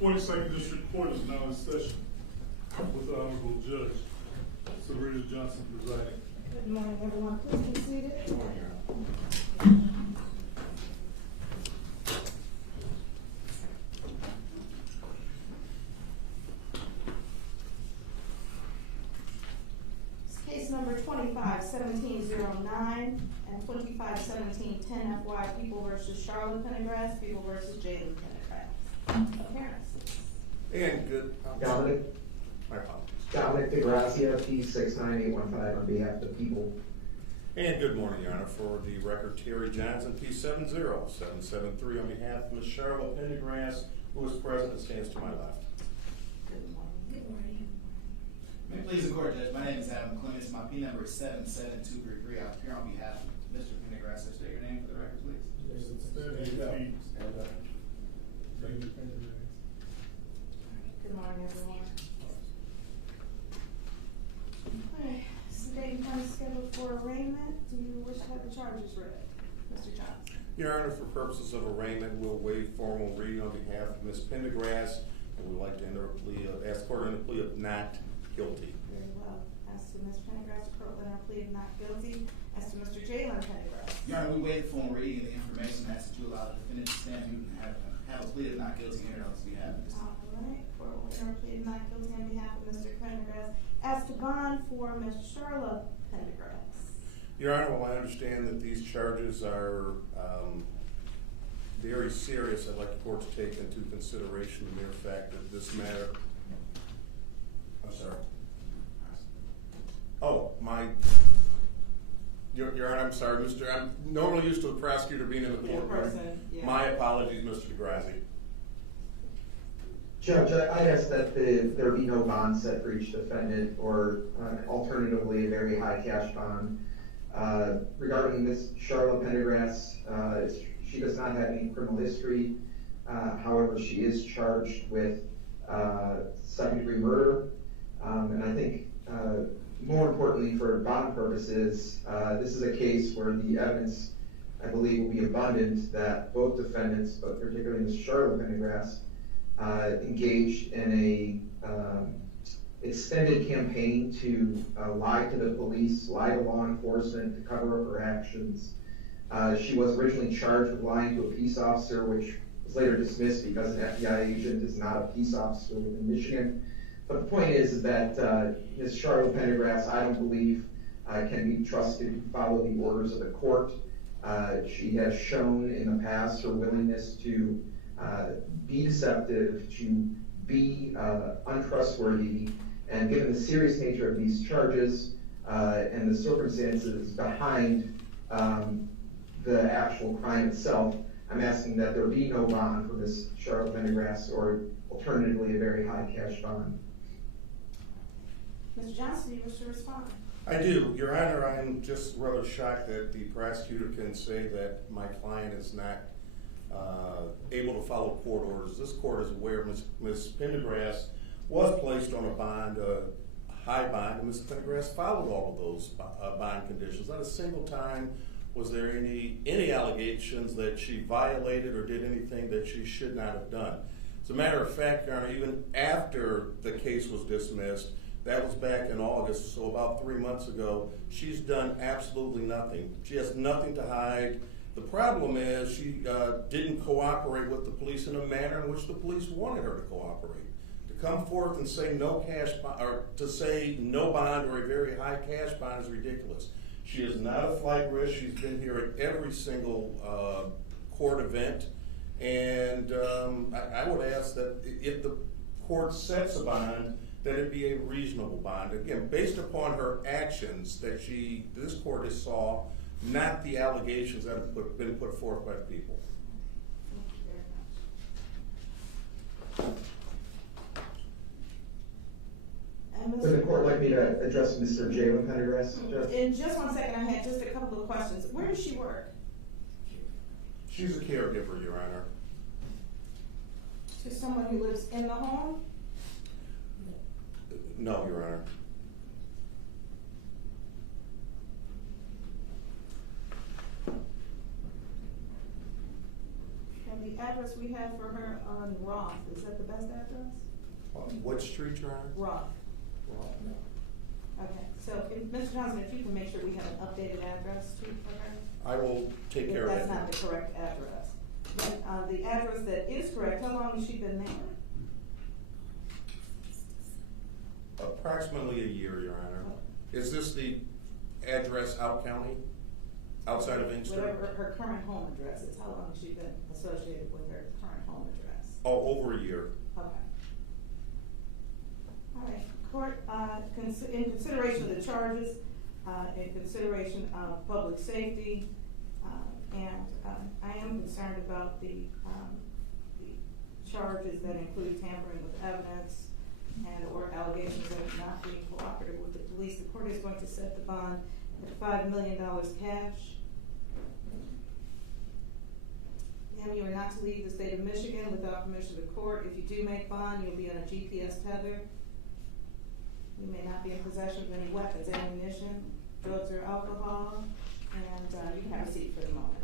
42nd District Court is now in session with the Honorable Judge Sabrina Johnson presiding. Good morning, everyone. Please be seated. Good morning, Case number 25-1709 and 25-1710 FY People versus Charla Pendergrass, People versus Jalen Pendergrass. Appearances. And good. Dominic. My apologies. Dominic DeGrazia, P69815 on behalf of the people. And good morning, Your Honor. For the record, Terry Johnson, P70773 on behalf of Ms. Charla Pendergrass, who is present and stands to my left. Good morning. Good morning. May it please the court, Judge. My name is Adam Clements. My P number is 77233. I'm here on behalf of Mr. Pendergrass. State your name for the record, please. Good morning, everyone. Okay, this date and time is scheduled for arraignment. Do you wish to have the charges read? Mr. Johnson. Your Honor, for purposes of arraignment, we'll waive formal reading on behalf of Ms. Pendergrass, and we'd like to enter a plea of, ask court to enter a plea of not guilty. Very well. As to Ms. Pendergrass, the court will enter a plea of not guilty. As to Mr. Jaylen Pendergrass. Your Honor, we waive formal reading of the information as to allow the defendant to stand mute and have a plea of not guilty entered on his behalf. All right, court will enter a plea of not guilty on behalf of Mr. Pendergrass. As to bond for Ms. Charla Pendergrass. Your Honor, while I understand that these charges are very serious, I'd like the court to take into consideration the mere fact that this matter. I'm sorry. Oh, Your Honor, I'm sorry, I'm normally used to a prosecutor being in the courtroom. Yeah. My apologies, Mr. DeGrazia. Judge, I'd ask that there be no bond set for each defendant, or alternatively, a very high cash bond. Regarding Ms. Charla Pendergrass, she does not have any criminal history. However, she is charged with second-degree murder. And I think, more importantly for bond purposes, this is a case where the evidence, I believe, will be abundant that both defendants, but particularly Ms. Charla Pendergrass, engaged in a extended campaign to lie to the police, lie to law enforcement to cover up her actions. She was originally charged with lying to a peace officer, which was later dismissed because an FBI agent is not a peace officer within Michigan. But the point is that Ms. Charla Pendergrass, I don't believe, can be trusted to follow the orders of the court. She has shown in the past her willingness to be deceptive, to be untrustworthy, and given the serious nature of these charges and the circumstances behind the actual crime itself, I'm asking that there be no bond for Ms. Charla Pendergrass, or alternatively a very high cash bond. Mr. Johnson, do you wish to respond? I do. Your Honor, I'm just rather shocked that the prosecutor can say that my client is not able to follow court orders. This court is aware Ms. Pendergrass was placed on a bond, a high bond, and Ms. Pendergrass followed all of those bond conditions. Not a single time was there any allegations that she violated or did anything that she should not have done. As a matter of fact, Your Honor, even after the case was dismissed, that was back in August, so about 3 months ago, she's done absolutely nothing. She has nothing to hide. The problem is she didn't cooperate with the police in a manner in which the police wanted her to cooperate. To come forth and say no cash bond, or to say no bond or a very high cash bond is ridiculous. She is not a flight risk. She's been here at every single court event, and I would ask that if the court sets a bond, that it be a reasonable bond. Again, based upon her actions that this court has saw, not the allegations that have been put forth by the people. Thank you very much. Would the court like me to address Mr. Jalen Pendergrass? In just 1 second, I had just a couple of questions. Where does she work? She's a caregiver, Your Honor. To someone who lives in the home? No, Your Honor. Can the address we have for her on Roth, is that the best address? On what street, Your Honor? Roth. Well, no. Okay, so if, Mr. Johnson, if you can make sure we have an updated address too for her? I will take care of If that. that's not the correct address. Then, the address that is correct, how long has she been there? Approximately a year, Your Honor. Is this the address out county, outside of Inkster? Whatever her current home address is, how long has she been associated with her current home address? Oh, over a year. Okay. All right, court, in consideration of the charges, in consideration of public safety, and I am concerned about the charges that include tampering with evidence and or allegations of not being cooperative with the police. The court is going to set the bond at $5 million cash. Ma'am, you are not to leave the state of Michigan without permission of the court. If you do make bond, you'll be on a GPS tether. You may not be in possession of any weapons, ammunition, drugs, or alcohol, and you can have a seat for the moment.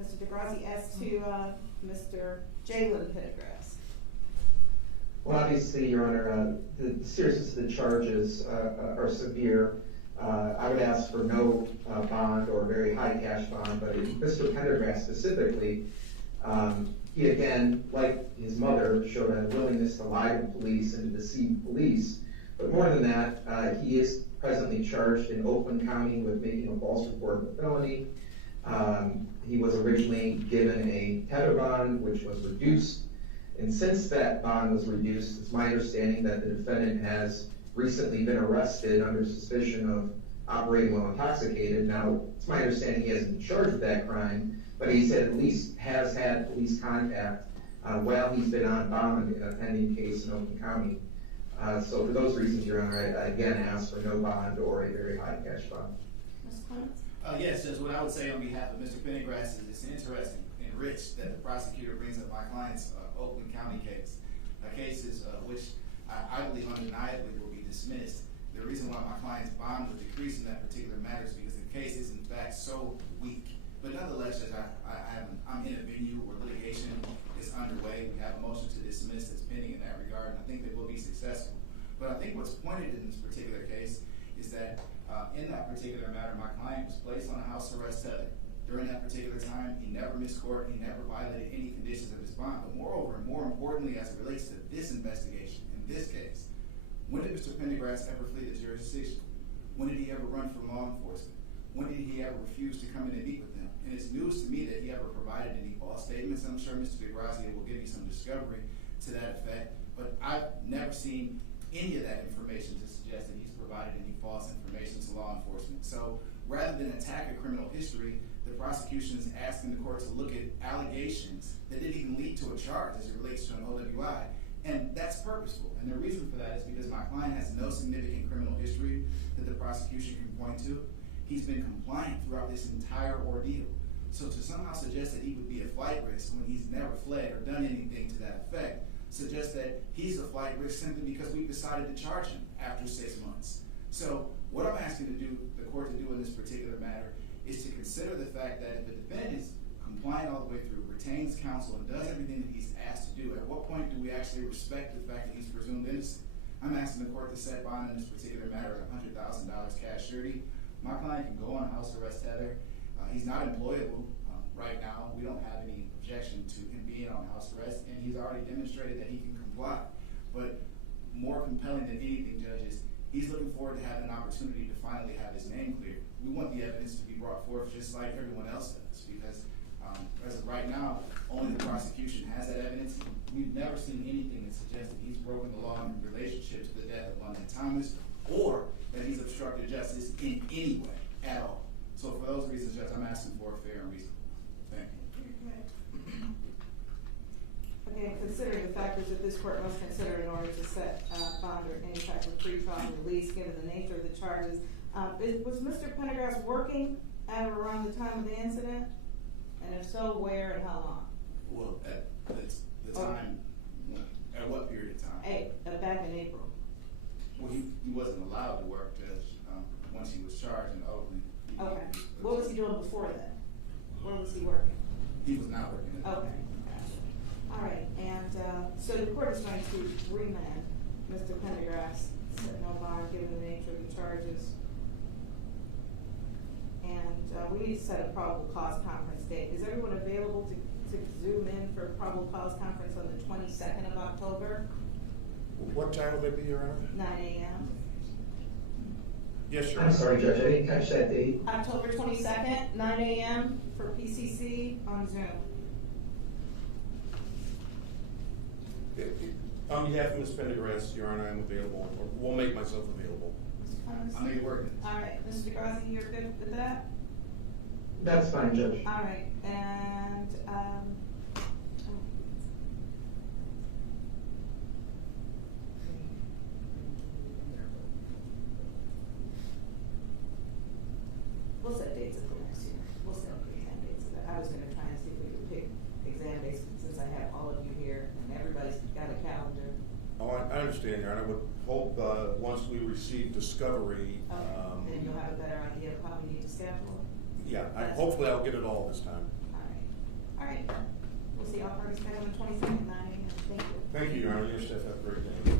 Mr. DeGrassi, as to Mr. Jalen Pendergrass. Well, obviously, Your Honor, the seriousness of the charges are severe. I would ask for no bond or very high cash bond, but in Mr. Pendergrass specifically, he again, like his mother, showed a willingness to lie to police and to deceive police. But more than that, he is presently charged in Oakland County with making a false report of a felony. He was originally given a tether bond, which was reduced. And since that bond was reduced, it's my understanding that the defendant has recently been arrested under suspicion of operating while intoxicated. Now, it's my understanding he hasn't been charged with that crime, but he's at least has had police contact while he's been on bond in a pending case in Oakland County. So for those reasons, Your Honor, I again ask for no bond or a very high cash bond. Ms. Clements? Yes, Judge, what I would say on behalf of Mr. Pendergrass is it's interesting and rich that the prosecutor brings up my client's Oakland County case. Cases which I believe undeniably will be dismissed. The reason why my client's bond was decreased in that particular matter is because the case is in fact so weak. But nonetheless, Judge, I'm in a venue where litigation is underway. We have a motion to dismiss that's pending in that regard, and I think that we'll be successful. But I think what's pointed in this particular case is that in that particular matter, my client was placed on a house arrest tether. During that particular time, he never missed court, he never violated any conditions of his bond. But moreover, and more importantly, as it relates to this investigation, in this case, when did Mr. Pendergrass ever flee the jurisdiction? When did he ever run from law enforcement? When did he ever refuse to come in and meet with them? And it's news to me that he ever provided any false statements. I'm sure Mr. DeGrassi will give you some discovery to that effect, but I've never seen any of that information to suggest that he's provided any false information to law enforcement. So rather than attack a criminal history, the prosecution is asking the court to look at allegations that didn't even lead to a charge as it relates to an OWI. And that's purposeful. And the reason for that is because my client has no significant criminal history that the prosecution can point to. He's been compliant throughout this entire ordeal. So to somehow suggest that he would be a flight risk when he's never fled or done anything to that effect suggests that he's a flight risk simply because we've decided to charge him after 6 months. So what I'm asking the court to do in this particular matter is to consider the fact that if the defendant is compliant all the way through, retains counsel, and does everything that he's asked to do, at what point do we actually respect the fact that he's presumed innocent? I'm asking the court to set bond in this particular matter at $100,000 cash surety. My client can go on house arrest tether. He's not employable right now. We don't have any objection to him being on house arrest, and he's already demonstrated that he can comply. But more compelling than anything, judges, he's looking forward to having an opportunity to finally have his name cleared. We want the evidence to be brought forth just like everyone else does, because as of right now, only the prosecution has that evidence. We've never seen anything that suggests that he's broken the law in relationship to the death of London Thomas, or that he's obstructed justice in any way at all. So for those reasons, Judge, I'm asking for a fair and reasonable. Thank you. Again, considering the factors that this court must consider in order to set bond or any type of pre-trial release, given the nature of the charges, was Mr. Pendergrass working at or around the time of the incident? And if so, where and how long? Well, at the time, at what period of time? Back in April. Well, he wasn't allowed to work, Judge, once he was charged in Oakland. Okay. What was he doing before then? Where was he working? He was not working. Okay. So the court is going to remand Mr. Pendergrass, set no bond given the nature of the charges. And, we need to set a probable cause conference date. Is everyone available to zoom in for a probable cause conference on the 22nd of October, What time will that be, Your Honor? 9 a.m.? Yes, Your I'm Honor. sorry, Judge, I didn't catch that date. October 22nd, 9 a.m. for PCC on Zoom. On behalf of Ms. Pendergrass, Your Honor, I'm available, or will make myself available. Mr. Connors? I know you're working. All right, Mr. DeGrazi, you're good with that? That's fine, Judge. All right, and, we'll set dates of the next year. We'll set exam dates of that. I was gonna try and see if we could pick exam dates, since I have all of you here, and everybody's got a calendar. Oh, I understand, Your Honor. I would hope, once we receive discovery, Then you'll have a better idea of how we need to schedule. yeah, hopefully I'll get it all this time. All right. We'll see all parties back on the 22nd, 9 a.m. Thank you. Thank you, Your Honor. Your staff have a great day.